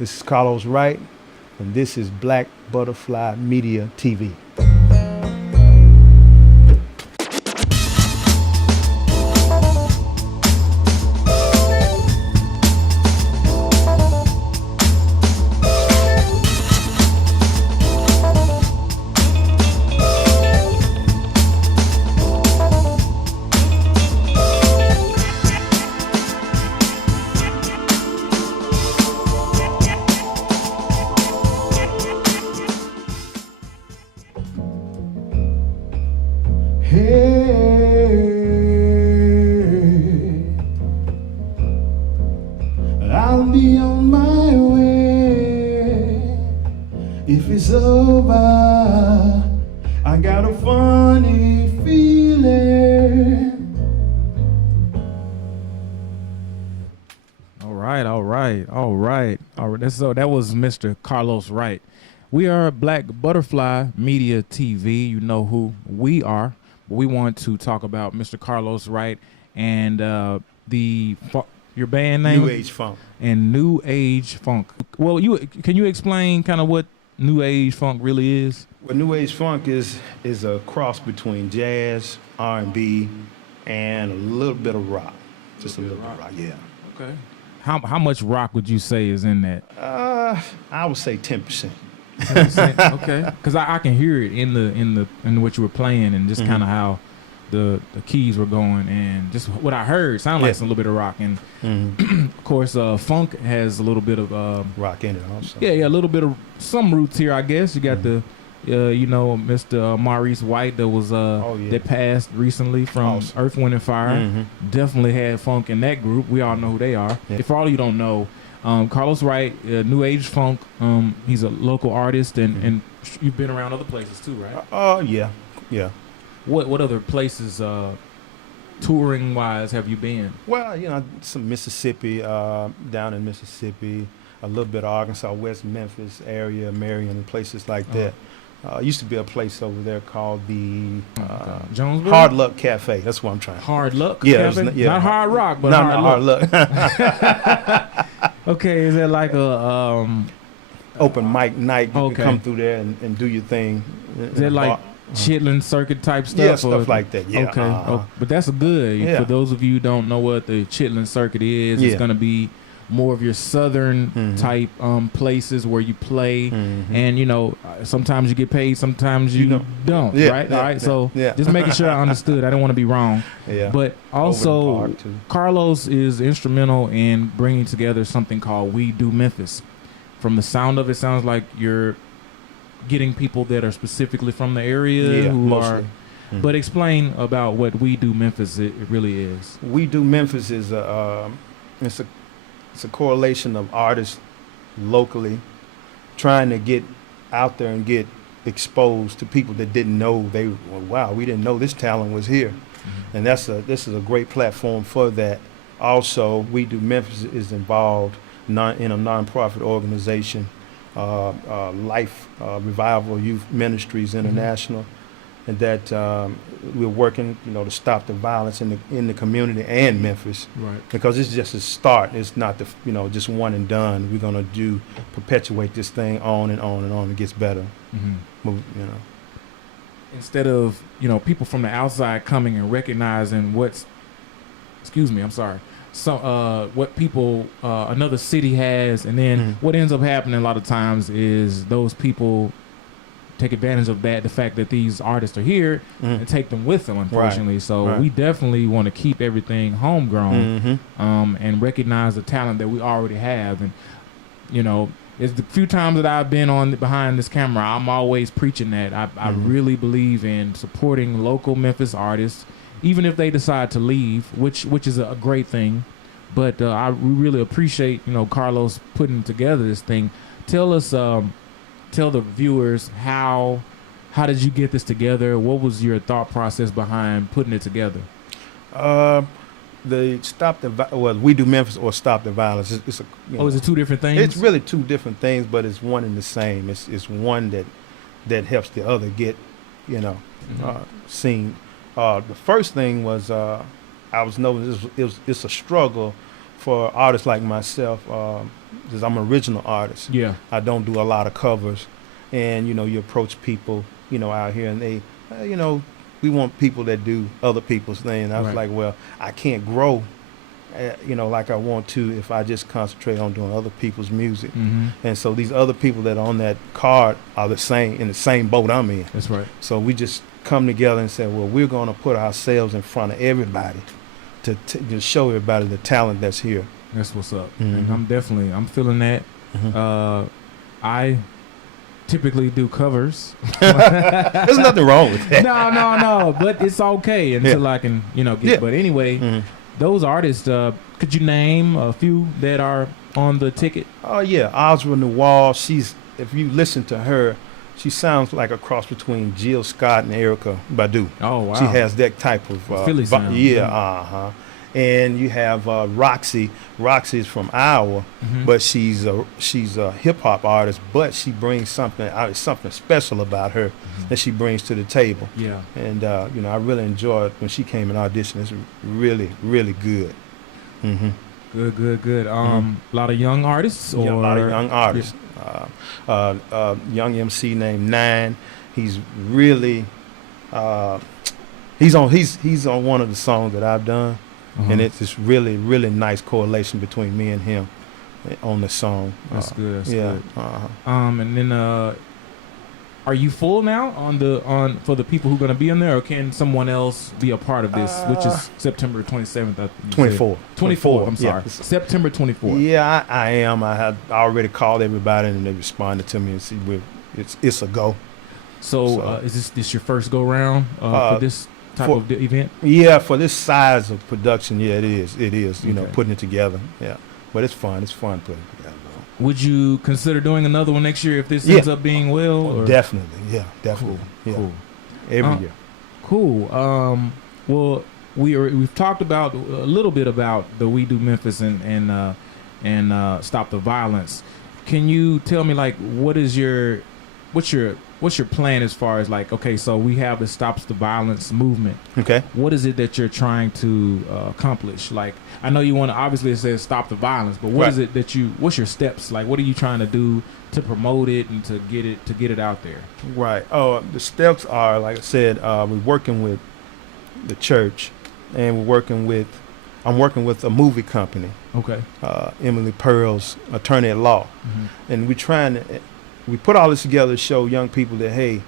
This is Carlos Wright, and this is Black Butterfly Media TV. Hey, I'll be on my way. If it's over, I got a funny feeling. All right. So that was Mr. Carlos Wright. We are Black Butterfly Media TV. You know who we are. We want to talk about Mr. Carlos Wright and your band name? New Age Funk. And New Age Funk. Well, can you explain kind of what New Age Funk really is? Well, New Age Funk is a cross between jazz, R&B, and a little bit of rock. Just a little bit of rock, yeah. Okay. How much rock would you say is in that? I would say 10%. Okay, because I can hear it in what you were playing and just kind of how the keys were going and just what I heard sounded like a little bit of rock and of course funk has a little bit of rock in it also. Yeah, a little bit of some roots here, I guess. You got the Mr. Maurice White that was that passed recently from Earth, Wind and Fire. Definitely had funk in that group. We all know who they are. If for all you don't know, Carlos Wright, New Age Funk. He's a local artist, and you've been around other places too, right? Yeah. What other places, touring wise, have you been? Well, some Mississippi, down in Mississippi, a little bit of Arkansas, West Memphis area, Marion, and places like that. Used to be a place over there called the Jonesboro? Hard Luck Cafe. That's what I'm trying. Hard Luck Cafe? Not Hard Rock, but not Hard Luck. Okay, is that like a open mic night? You can come through there and do your thing. Is that like Chitlin circuit type stuff? Yeah, stuff like that. Yeah. Okay, but that's good. Yeah. For those of you who don't know what the Chitlin circuit is, it's going to be more of your southern type places where you play, and sometimes you get paid, sometimes you don't. Right? All right. So just making sure I understood. I don't want to be wrong. Yeah. But also, Carlos is instrumental in bringing together something called We Do Memphis. From the sound of it, sounds like you're getting people that are specifically from the area who mostly. But explain about what We Do Memphis it really is. We Do Memphis is it's a correlation of artists locally trying to get out there and get exposed to people that didn't know we didn't know this talent was here. And this is a great platform for that. Also, We Do Memphis is involved in a nonprofit organization, Life Revival Youth Ministries International, and that we're working, to stop the violence in the community and Memphis. Right. Because it's just a start. It's not just one and done. We're gonna perpetuate this thing on and on and on. It gets better. Instead of people from the outside coming and recognizing what people another city has, and then what ends up happening a lot of times is those people take advantage of the fact that these artists are here and take them with them, unfortunately. So we definitely want to keep everything homegrown and recognize the talent that we already have. And it's the few times that I've been behind this camera, I'm always preaching that I really believe in supporting local Memphis artists, even if they decide to leave, which is a great thing. But I really appreciate Carlos putting together this thing. Tell the viewers how did you get this together? What was your thought process behind putting it together? We Do Memphis or Stop the Violence. Is it two different things? It's really two different things, but it's one and the same. It's one that helps the other get seen. The first thing was I was noticing it's a struggle for artists like myself because I'm an original artist. Yeah. I don't do a lot of covers. And, you know, you approach people, you know, out here and they, you know, we want people that do other people's thing. And I was Right. like, well, I can't grow, you know, like I want to if I just concentrate on doing other people's music. Mm-hmm. And so these other people that are on that card are the same, in the same boat I'm in. That's right. So we just come together and say, well, we're going to put ourselves in front of everybody to show everybody the talent that's here. That's what's up. Mhm. And I'm feeling that. Mhm. I typically do covers. There's nothing wrong with that. No, but it's okay until I can, you know, get. Yeah. But anyway, Mhm. those artists, could you name a few that are on the ticket? Oh yeah, Osra Noir. If you listen to her, she sounds like a cross between Jill Scott and Erykah Badu. Oh wow. She has that type of Philly sound. Yeah, And you have Roxy. Roxy is from Iowa, Mhm. but she's a hip hop artist. But she brings something special about her that she brings to the table. Yeah. And you know, I really enjoyed when she came and auditioned. It's really, really good. Mm-hmm. Good. A lot of young artists, or Yeah, a lot of young artists. Young MC named Nine. He's really he's on one of the songs that I've done, and it's this really, really nice correlation between me and him on the song. That's good. That's Yeah. good. And then are you full now for the people who are going to be in there, or can someone else be a part of this, which is September 27th? 24. 24. I'm sorry. Yeah. September 24th. Yeah, I am. I had already called everybody, and they responded to me and said, it's a go. So is this your first go round for this type of event? Yeah, for this size of production, yeah, it is. It is. You know, Okay. putting it together. Yeah, but it's fun. It's fun putting it together. Would you consider doing another one next year if this Yeah. ends up being well? Or? Definitely. Yeah, definitely. Cool. Yeah. Cool. Every year. Cool. Well, we've talked about a little bit about the We Do Memphis and Stop the Violence. Can you tell me, like, what's your plan as far as, like, okay, so we have the Stops the Violence movement. Okay. What is it that you're trying to accomplish? Like, I know you want to, obviously it says stop the violence, but what Right. is it that what's your steps? Like, what are you trying to do to promote it and to get it out there? Right. Oh, the steps are, like I said, we're working with the church, and I'm working with a movie company, Okay. Emily Pearl's attorney at law, and we put all this together to show young people that, hey,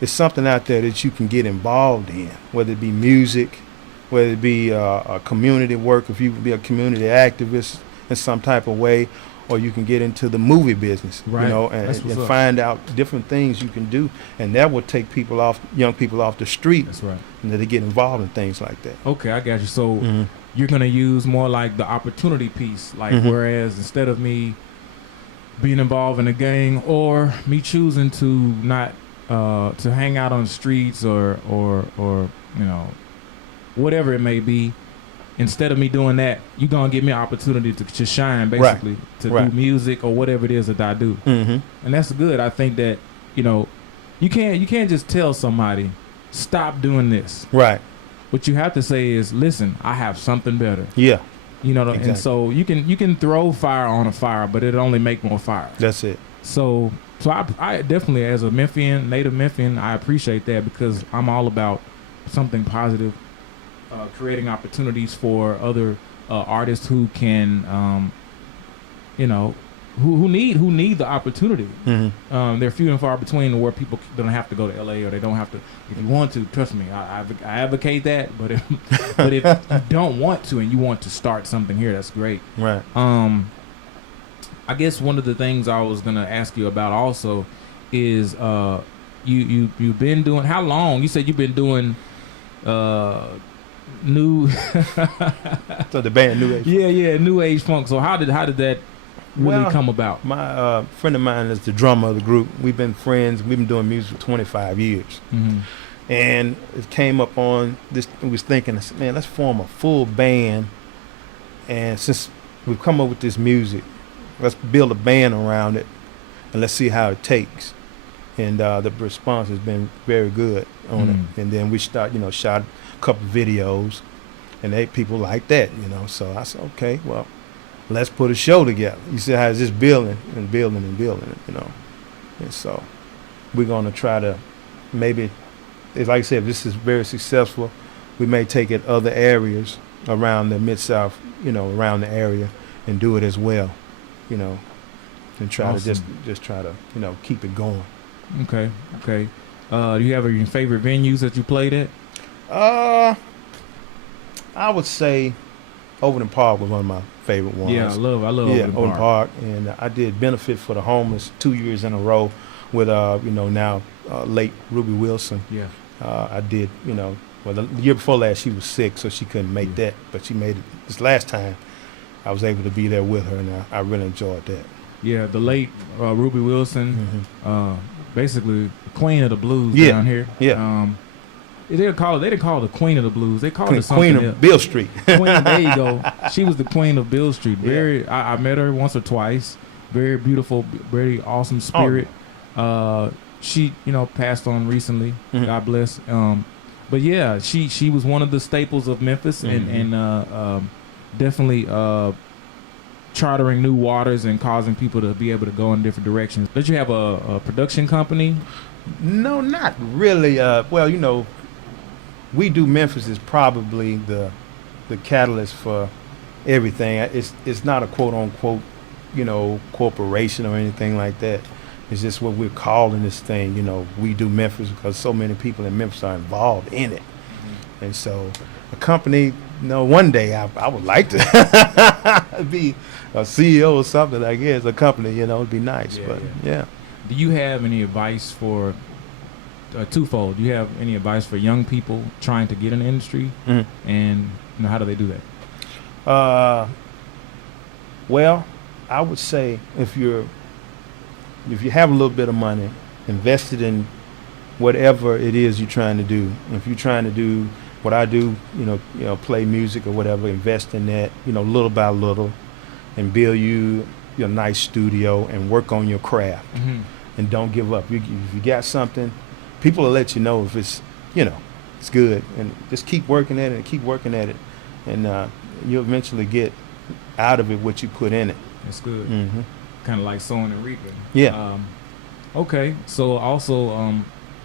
there's something out there that you can get involved in, whether it be music, whether it be a community work, if you can be a community activist in some type of way, or you can get into the movie business, Right. you know, That's what's and up. find out different things you can do, and that will take young people off the street, That's right. and that they get involved in things like that. Okay, I got you. So you're going to use more like the opportunity piece, like whereas instead of me being involved in a gang or me choosing to not to hang out on the streets or you know, whatever it may be, instead of me doing that, you're going to give me an opportunity to shine, basically, to do music or whatever it is that I do. Mm-hmm. And that's good. I think that, you know, you can't just tell somebody, stop doing this. Right. What you have to say is, listen, I have something better. Yeah. You know, Exactly. and so you can throw fire on a fire, but it'll only make more fire. That's it. So I definitely, as a Memphian, native Memphian, I appreciate that, because I'm all about something positive, creating opportunities for other artists who can, you know, who need the opportunity. Mm-hmm. They're few and far between where people don't have to go to LA, or they don't have to. If you want to, trust me, I advocate that. But if you don't want to and you want to start something here, that's great. Right. I guess one of the things I was gonna ask you about also is you've been doing, how long? You said you've been doing new So the band New Age. yeah, new age funk. So how did that really Well, come about? My friend of mine is the drummer of the group. We've been friends. We've been doing music for 25 years. Mm-hmm. And it came up on this. We was thinking, man, let's form a full band. And since we've come up with this music, let's build a band around it, and let's see how it takes. And the response has been very good on it. And then we shot a couple videos, and people like that, you know. So I said, okay, well, let's put a show together. You see how it's just building and building and building, you know. And so we're going to try to maybe, like I said, if this is very successful, we may take it other areas around the Mid-South, you know, around the area and do it as well, you know, and try to just try to, you know, keep it going. Okay. Do you have any favorite venues that you played at? I would say Overton Park was one of my favorite ones. Yeah, I love Overton Park. And I did benefit for the homeless 2 years in a row with, you know, now late Ruby Wilson. Yeah. I did, you know, well, the year before last she was sick, so she couldn't make that, but she made it this last time. I was able to be there with her, and I really enjoyed that. Yeah, the late Ruby Wilson, basically the queen of the blues down here. Yeah. They didn't call her the queen of the blues. They called her something Queen of Bill Street. There you go. She was the queen of Bill Street. I met her once or twice. Very beautiful, very awesome spirit. She, you know, passed on recently. God bless. But yeah, she was one of the staples of Memphis, and definitely chartering new waters and causing people to be able to go in different directions. Did you have a production company? No, not really. Well, you know, We Do Memphis is probably the catalyst for everything. It's not a quote unquote, you know, corporation or anything like that. It's just what we're calling this thing, you know, We Do Memphis, because so many people in Memphis are involved in it. And so a company, you know, one day I would like to be a CEO or something, I guess, a company, you know, it'd be nice. Yeah. Do you have any advice for twofold? Do you have any advice for young people trying to get in the industry, and you know, how do they do that? Well, I would say if you have a little bit of money, invest it in whatever it is you're trying to do. If you're trying to do what I do, you know, play music or whatever, invest in that, you know, little by little, and build you your nice studio and work on your craft, and don't give up. If you got something, people will let you know if it's, you know, it's good, and just keep working at it, and you'll eventually get out of it what you put in it. That's good. Kind of like sowing and reaping. Yeah. Okay. So also,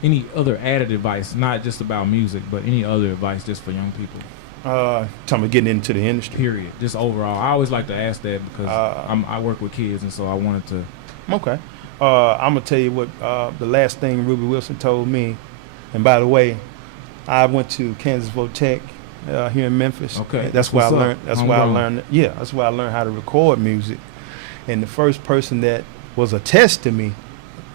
any other added advice, not just about music, but any other advice just for young people? Talking about getting into the industry. Period. Just overall. I always like to ask that because I work with kids, and so I wanted to. Okay. I'm gonna tell you what the last thing Ruby Wilson told me. And by the way, I went to Kansas Tech here in Memphis. Okay. That's where I learned. That's why I learned. Yeah. That's why I learned how to record music. And the first person that was a test to me,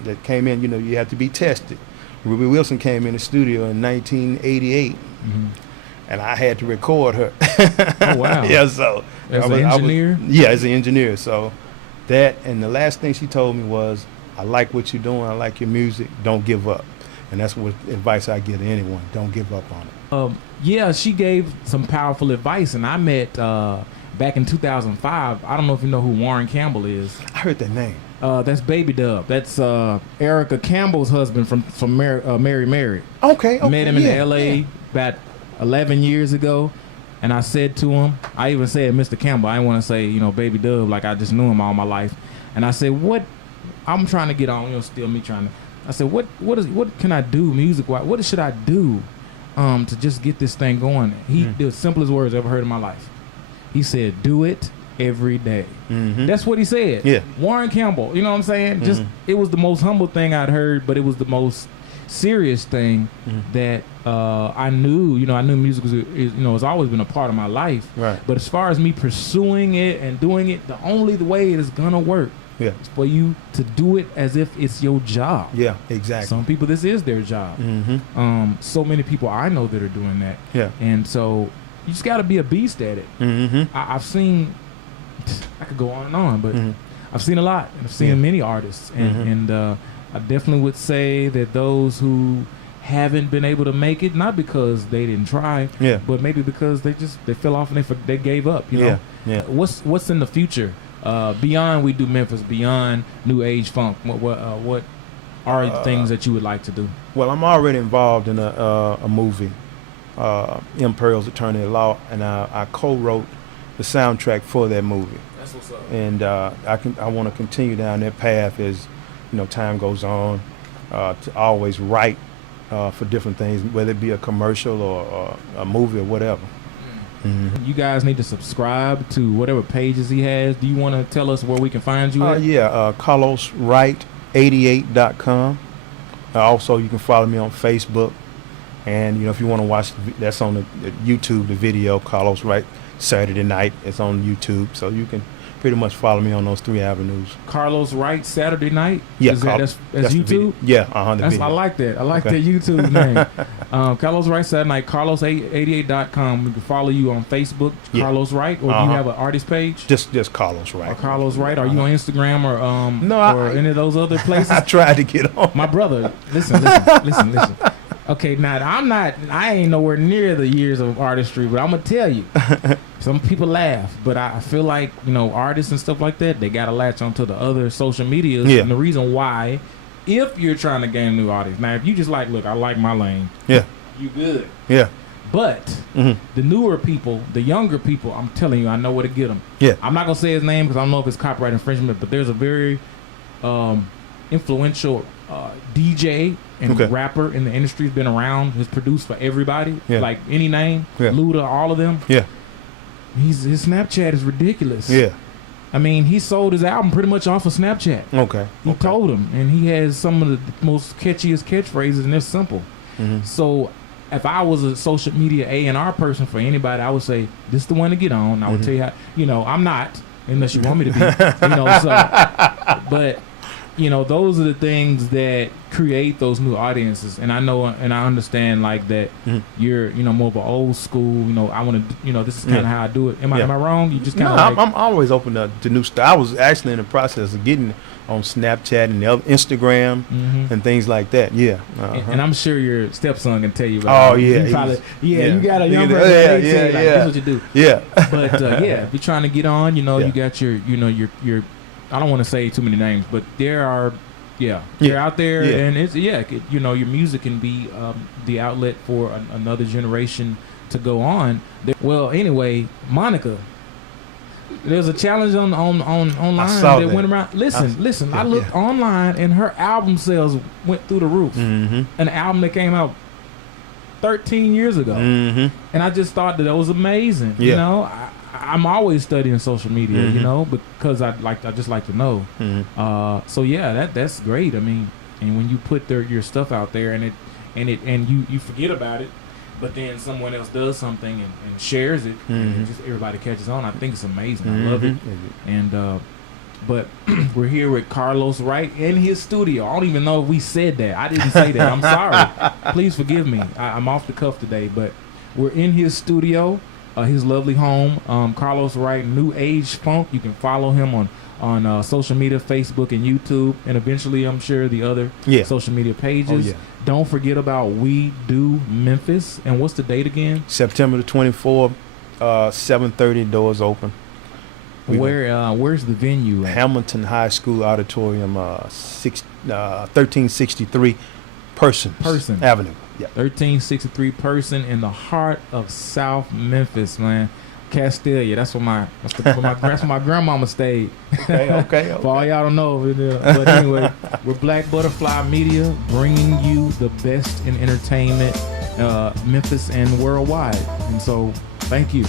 that came in, you know, you have to be tested. Ruby Wilson came in the studio in 1988, and I had to record her. Oh, wow. Yeah, so. As an engineer? Yeah, as an engineer. So that, and the last thing she told me was, I like what you're doing. I like your music. Don't give up. And that's what advice I give to anyone. Don't give up on it. Yeah, she gave some powerful advice, and I met back in 2005. I don't know if you know who Warren Campbell is. I heard that name. That's Baby Dub. That's Erica Campbell's husband from Mary Mary. Okay. Met him in L.A. about 11 years ago, and I said to him, I even said Mr. Campbell. I didn't want to say, you know, Baby Dub, like I just knew him all my life. And I said, what? I'm trying to get on, you know, still me trying to. I said, what can I do music-wise? What should I do to just get this thing going? The simplest words I ever heard in my life. He said, do it every day. That's what he said. Yeah. Warren Campbell, you know what I'm saying? Just, it was the most humble thing I'd heard, but it was the most serious thing that I knew. You know, I knew music was, you know, has always been a part of my life. Right. But as far as me pursuing it and doing it, the only way it is gonna work is for you to do it as if it's your job. Yeah, exactly. Some people, this is their job. So many people I know that are doing that. Yeah. And so you just got to be a beast at it. I've seen, I could go on, but I've seen a lot. And I've seen many artists. And I definitely would say that those who haven't been able to make it, not because they didn't try, but maybe because they fell off and they gave up, you know? Yeah. What's in the future? Beyond We Do Memphis, beyond New Age Funk, what are the things that you would like to do? Well, I'm already involved in a movie, Imperial's Attorney at Law, and I co-wrote the soundtrack for that movie. That's what's up. And I want to continue down that path as time goes on, to always write for different things, whether it be a commercial or a movie or whatever. You guys need to subscribe to whatever pages he has. Do you want to tell us where we can find you at? CarlosWright88.com. Also, you can follow me on Facebook. And, if you want to watch, that's on the YouTube, the video, Carlos Wright Saturday Night. It's on YouTube. So you can pretty much follow me on those 3 avenues. Carlos Wright Saturday Night? Yeah. That's YouTube? Yeah, I like that. I like that YouTube name. Carlos Wright Saturday Night, Carlos88.com. We can follow you on Facebook, Carlos Wright, or do you have an artist page? Just Carlos Wright. Or Carlos Wright. Are you on Instagram or any of those other places? I tried to get on. My brother, listen. Okay, now I ain't nowhere near the years of artistry, but I'm gonna tell you, some people laugh, but I feel like artists and stuff like that, they gotta latch onto the other social medias. Yeah. And the reason why, if you're trying to gain a new audience, now if you just look, I like my lane, yeah, you good, yeah. But the newer people, the younger people, I'm telling you, I know where to get them. Yeah. I'm not gonna say his name because I don't know if it's copyright infringement, but there's a very influential DJ and rapper in the industry, has been around, has produced for everybody, like any name, Luda, all of them. Yeah. His Snapchat is ridiculous. Yeah. I mean, he sold his album pretty much off of Snapchat. Okay. He told him, and he has some of the most catchiest catchphrases, and they're simple. So if I was a social media A&R person for anybody, I would say, this is the one to get on. I would tell you how, I'm not, unless you want me to be, but those are the things that create those new audiences. And I know and I understand like that you're, more of an old school, I want to, this is kind of how I do it. Am I wrong? You just kind of I'm always open to new stuff. I was actually in the process of getting on Snapchat and the other Instagram and things like that. Yeah. And I'm sure your stepson can tell you about it. You probably, you got a young brother. This is what you do. Yeah. But if you're trying to get on, you got your, your I don't want to say too many names, but there are, they're out there, and it's your music can be the outlet for another generation to go on. Well, anyway, Monica, there's a challenge on online that went around. Listen, I looked online, and her album sales went through the roof. An album that came out 13 years ago, and I just thought that was amazing. I'm always studying social media, because I just like to know. So that's great. I mean, and when you put your stuff out there and you forget about it, but then someone else does something and shares it, and just everybody catches on. I think it's amazing. I love it. And but we're here with Carlos Wright in his studio. I don't even know if we said that. I didn't say that. I'm sorry. Please forgive me. I'm off the cuff today, but we're in his studio. His lovely home, Carlos Wright, New Age Funk. You can follow him on social media, Facebook and YouTube, and eventually, I'm sure, the other social media pages. Don't forget about We Do Memphis. And what's the date again? September the 24th, 7:30, doors open. Where's the venue at? Hamilton High School Auditorium, 1363 Person Avenue. Yeah. 1363 Person in the heart of South Memphis, man. Castelia. That's where my grandmama stayed. Okay. For all y'all don't know. But anyway, we're Black Butterfly Media, bringing you the best in entertainment, Memphis and worldwide. And so, thank you.